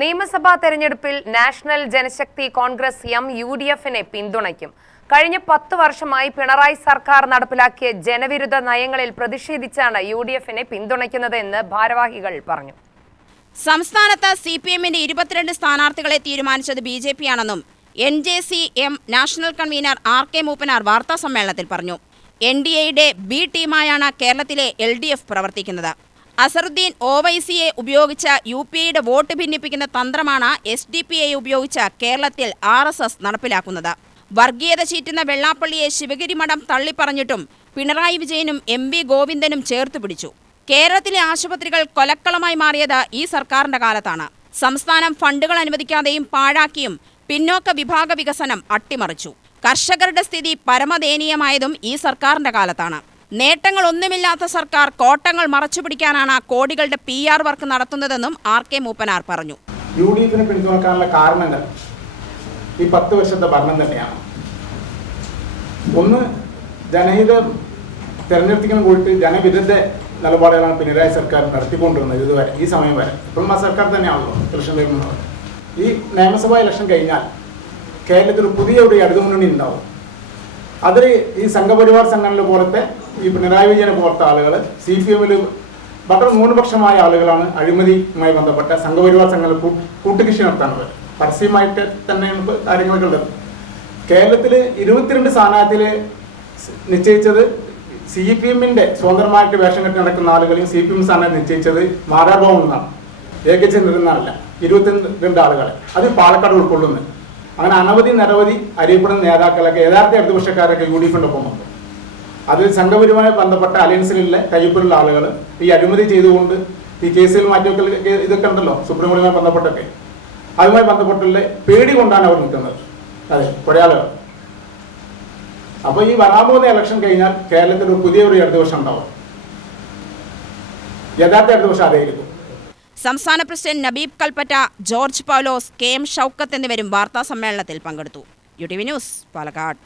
നിയമസഭാ തെരഞ്ഞെടുപ്പിൽ നാഷണൽ ജനശക്തി കോൺഗ്രസ് എം UDF-നെ പിന്തുണയ്ക്കും. കഴിഞ്ഞ 10 വർഷമായി പിണറായി സർക്കാർ നടപ്പിലാക്കിയ ജനവിരുദ്ധ നയങ്ങളിൽ പ്രതിഷേധിച്ചാണ് UDF-നെ പിന്തുണയ്ക്കുന്നത് എന്ന് ഭാരവാഹികൾ പറഞ്ഞു. സംസ്ഥാനത്ത് CPM-ന്റെ 22 സ്ഥാനാർത്ഥികളെ തീരുമാനിച്ചത് BJP ആണെന്നും NJCM national convener RK Mooppanar വാർത്താസമ്മേളനത്തിൽ പറഞ്ഞു. NDA-യുടെ B ടീമായാണ് കേരളത്തിലെ LDF പ്രവർത്തിക്കുന്നത്. അസറുദ്ദീൻ OWൈസിയെ ഉപയോഗിച്ച UPA-യുടെ വോട്ട് ഭിന്നിപ്പിക്കുന്ന തന്ത്രമാണ് SDPI ഉപയോഗിച്ച് കേരളത്തിൽ RSS നടപ്പിലാക്കുന്നത്. വർഗീയത ചീറ്റുന്ന വെള്ളാപ്പള്ളിയെ ശിവഗിരി മഠം തള്ളിപ്പറഞ്ഞിട്ടും പിണറായി വിജയനും MV ഗോവിന്ദനും ചേർത്ത് പിടിച്ചു. കേരളത്തിലെ ആശുപത്രികൾ കൊലക്കളമായി മാറിയത് ഈ സർക്കാരിന്റെ കാലത്താണ്. സംസ്ഥാനം ഫണ്ടുകൾ അനുവദിക്കാതെയും പാഴാക്കിയും പിന്നോക്ക വിഭാഗ വികസനം അട്ടിമറിച്ചു. കർഷകരുടെ സ്ഥിതി പരമദയനീയമായതും ഈ സർക്കാരിന്റെ കാലത്താണ്. നേട്ടങ്ങളൊന്നുമില്ലാത്ത സർക്കാർ കോട്ടങ്ങൾ മറച്ചുപിടിക്കാനാണ് കോടികളുടെ PR വർക്ക് നടത്തുന്നതെന്നും RK മൂപ്പനാർ പറഞ്ഞു. UDF-നെ പിന്തുണക്കാനുള്ള കാരണങ്ങൾ ഈ 10 വർഷത്തെ ഭരണം തന്നെയാണ്. ഒന്ന്, ജനഹിതം തെരഞ്ഞെടുപ്പിക്കാൻ പോയിട്ട് ജനവിരുദ്ധ നിലപാടുകളാണ് പിണറായി സർക്കാർ നടത്തിക്കൊണ്ടിരുന്നത് ഇതുവരെ, ഈ സമയം വരെ. ഇപ്പോഴും ആ സർക്കാർ തന്നെയാണല്ലോ ഇലക്ഷൻ വരുന്നത്. ഈ നിയമസഭാ ഇലക്ഷൻ കഴിഞ്ഞാൽ കേരളത്തിൽ പുതിയ ഒരു ഇടതുമുന്നണി ഉണ്ടാവും. അതിൽ ഈ സംഘപരിവാർ സംഘടന പോലത്തെ ഈ പിണറായി വിജയനെ പോലത്തെ ആളുകൾ CPM-ൽ വളരെ ന്യൂനപക്ഷമായ ആളുകളാണ് അഴിമതിയുമായി ബന്ധപ്പെട്ട സംഘപരിവാർ സംഘടന കൂട്ടുകൃഷി നടത്താനുള്ളത്. പരസ്യമായിട്ട് തന്നെയാണ് കാര്യങ്ങളൊക്കെ ഉള്ളത്. കേരളത്തിൽ 22 സ്ഥാനാർത്ഥിയിൽ നിശ്ചയിച്ചത് CPM-ന്റെ സ്വതന്ത്രമായിട്ട് വേഷം കെട്ടി നടക്കുന്ന ആളുകളെയും CPM സ്ഥാനാർത്ഥി നിശ്ചയിച്ചത് മാരാർഭവൻ എന്നാണ്, ഏകചന്ദ്രനല്ല. 22 ആളുകളെ അത് പാലക്കാട് ഉൾക്കൊള്ളുന്നു. അങ്ങനെ അനവധി നിരവധി അറിയപ്പെടുന്ന നേതാക്കളൊക്കെ യഥാർത്ഥ ഇടതുപക്ഷക്കാരൊക്കെ UDF-ന്റെ ഒപ്പം വന്നു. അതിൽ സംഘപരിവാറുമായി ബന്ധപ്പെട്ട അലയൻസിലുള്ള കയ്യൊപ്പിലുള്ള ആളുകൾ ഈ അഴിമതി ചെയ്തുകൊണ്ട് ഈ കേസുകൾ മാറ്റിവെക്കൽ ഇതൊക്കെ ഉണ്ടല്ലോ, സുപ്രീം കോടതിയുമായി ബന്ധപ്പെട്ടൊക്കെ, അതുമായി ബന്ധപ്പെട്ടുള്ള പേടി കൊണ്ടാണ് അവർ നിൽക്കുന്നത്. അതെ, കുറേ ആളുകൾ. അപ്പോൾ ഈ വരാൻ പോകുന്ന ഇലക്ഷൻ കഴിഞ്ഞാൽ കേരളത്തിൽ ഒരു പുതിയൊരു ഇടതുപക്ഷം ഉണ്ടാവും. യഥാർത്ഥ ഇടതുപക്ഷം അതായിരിക്കും. സംസ്ഥാന പ്രസിഡന്റ് നബീബ് കൽപ്പറ്റ, ജോർജ് പൗലോസ്, KM ഷൗക്കത്ത് എന്നിവരും വാർത്താ സമ്മേളനത്തിൽ പങ്കെടുത്തു. UTV news, Palakkad.